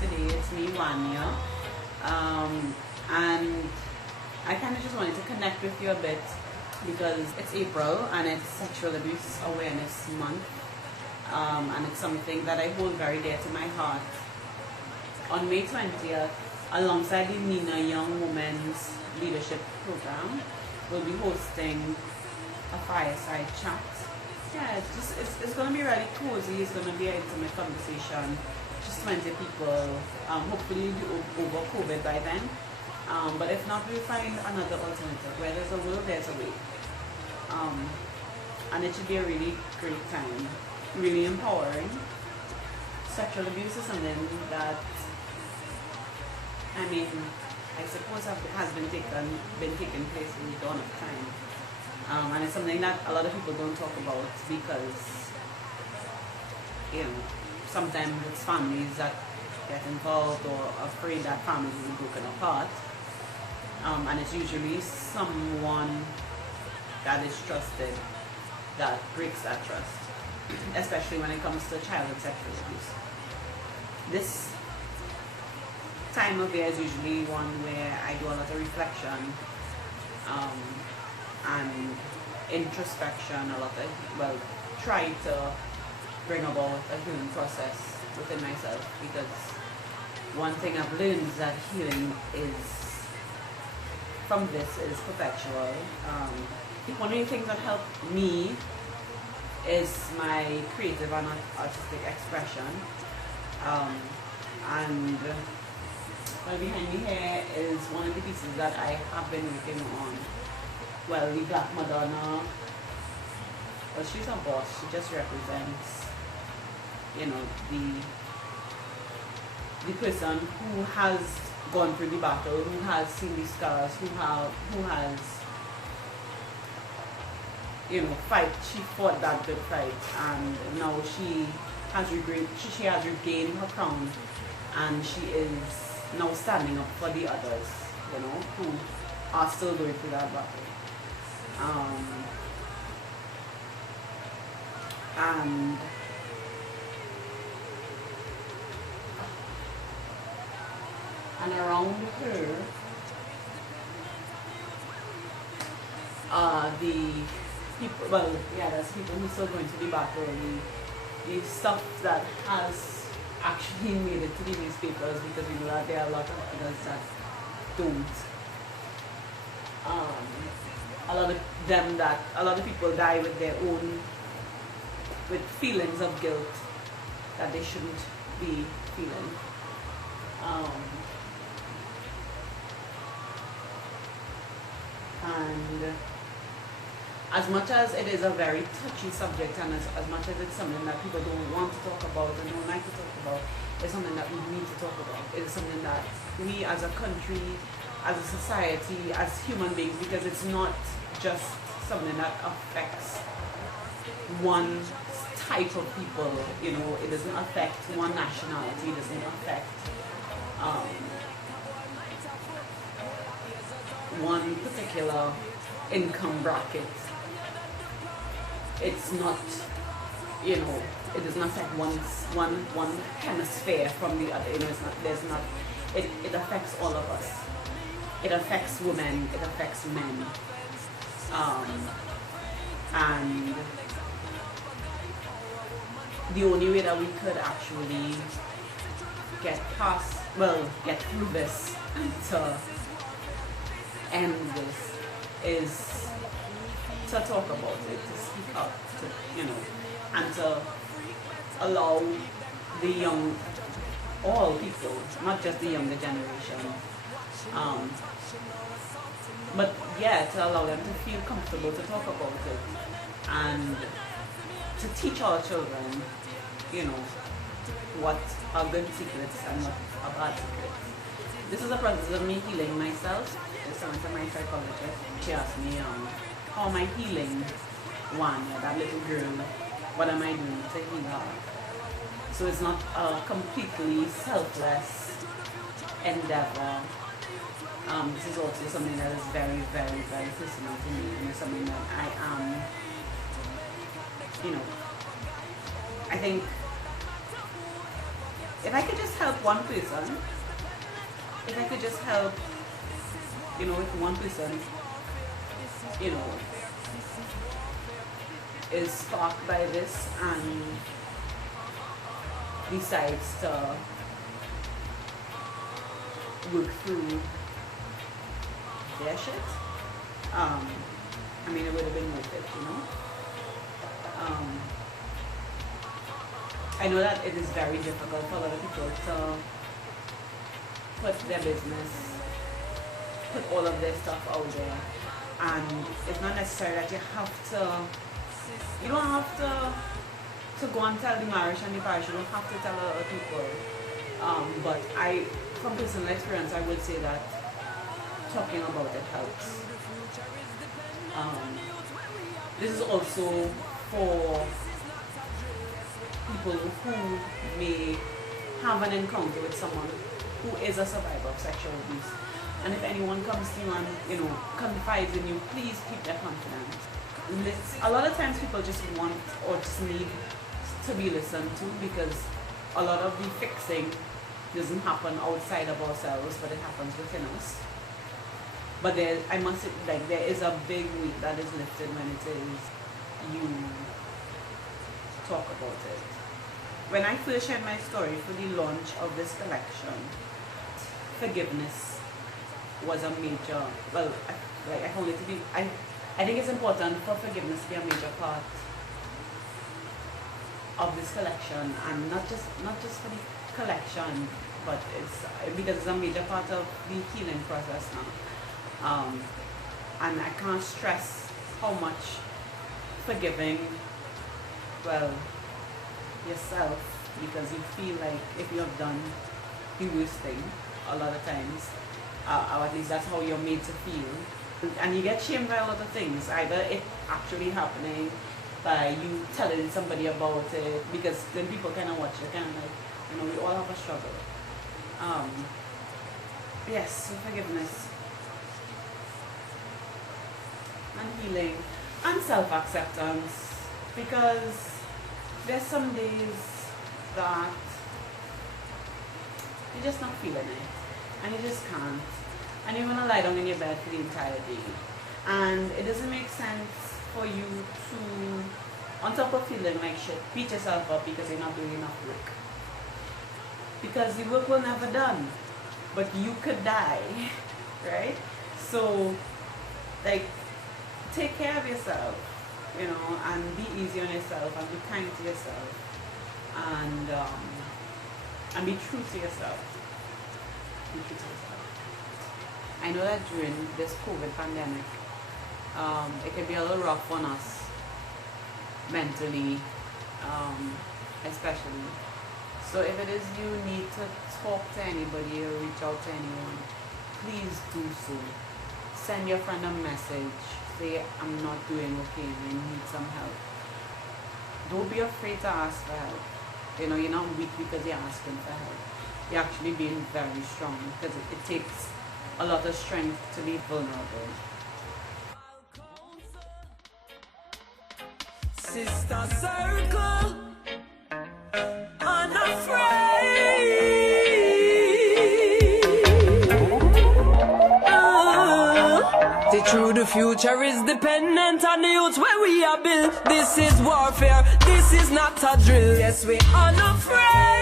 today. It's me, Nwannia. And I kind of just wanted to connect with you a bit because it's April and it's Sexual Abuse Awareness Month. And it's something that I hold very dear to my heart. On May 20th, alongside the Nina Young Women's Leadership Program, we'll be hosting a fireside chat. Yeah, it's going to be really cozy. It's going to be an intimate conversation. Just 20 people. Hopefully we'll be over COVID by then. But if not, we'll find another alternative. Where there's a will, there's a way. And it should be a really great time. Really empowering. Sexual abuse is something that, I mean, I suppose has been taking place in the dawn of time. And it's something that a lot of people don't talk about because, you know, sometimes it's families that get involved or afraid that families will be broken apart. And it's usually someone that is trusted that breaks that trust, especially when it comes to childhood sexual abuse. This time of year is usually one where I do a lot of reflection and introspection, try to bring about a healing process within myself, because one thing I've learned is that healing from this is perpetual. One of the things that helped me is my creative and artistic expression. And behind me here is one of the pieces that I have been working on. Well, the Black Madonna, well, she's a boss. She just represents, you know, the person who has gone through the battle, who has seen the scars, who has, you know, she fought that good fight, and now she has regained her crown, and she is now standing up for the others, you know, who are still going through that battle. And around her the people, well, yeah, there's people who are still going to the battle, the stuff that has actually made it to the newspapers, because we know that there are a lot of others that don't. A lot of people die with feelings of guilt that they shouldn't be feeling. And as much as it is a very touchy subject, and as much as it's something that people don't want to talk about and don't like to talk about, it's something that we need to talk about. It's something that we as a country, as a society, as human beings, because it's not just something that affects one type of people, you know, it doesn't affect one nationality, it doesn't affect one particular income bracket. It's not, you know, it doesn't affect one hemisphere from the other, you know, it affects all of us. It affects women, it affects men. And the only way that we could actually get through this to end this is to talk about it, to speak up, to, you know, and to allow all people, not just the younger generation, but yeah, to allow them to feel comfortable to talk about it, and to teach our children, you know, what are good secrets and what are bad secrets. This is a process of me healing myself. I went to my psychologist. She asked me, how am I healing that little girl? What am I doing to heal her? So it's not a completely selfless endeavor. This is also something that is very, very, very personal to me, and it's something that I am, you know, I think if I could just help one person, if I could just help, if one person, is sparked by this and decides to work through their shit, it would have been worth it, I know that it is very difficult for a lot of people to put their business, put all of their stuff out there, and it's not necessary that you don't have to go and tell the marriage and the parish, you don't have to tell other people, but from personal experience, I would say that talking about it helps. This is also for people who may have an encounter with someone who is a survivor of sexual abuse. And if anyone comes to you and, confides in you, please keep their confidence. A lot of times people just want or just need to be listened to, because a lot of the fixing doesn't happen outside of ourselves, but it happens within us. But there is a big weight that is lifted when it is you talk about it. When I first shared my story for the launch of this collection, forgiveness was a major, I found it to be, I think it's important for forgiveness to be a major part of this collection, and not just for the collection, but because it's a major part of the healing process now. And I can't stress how much forgiving, yourself, because you feel like if you have done the worst thing a lot of times, or at least that's how you're made to feel, and you get shamed by a lot of things, either it actually happening by you telling somebody about it, because then people kind of watch it, kind of like, we all have a struggle. Yes, so forgiveness and healing and self-acceptance, because there's some days that you're just not feeling it, and you just can't, and you want to lie down in your bed for the entire day, and it doesn't make sense for you to, on top of feeling like shit, beat yourself up because you're not doing enough work, because the work will never done, but you could die, right? So, take care of yourself, and be easy on yourself, and be kind to yourself, and be true to yourself. Be true to yourself. I know that during this COVID pandemic, it can be a little rough on us, mentally, especially. So if it is you need to talk to anybody or reach out to anyone, please do so. Send your friend a message. Say, I'm not doing okay, I need some help. Don't be afraid to ask for help. You're not weak because you're asking for help. You're actually being very strong, because it takes a lot of strength to be vulnerable. Sister Circle, unafraid. The future is dependent on the youth where we are built. This is warfare, this is not a drill. Yes, we unafraid.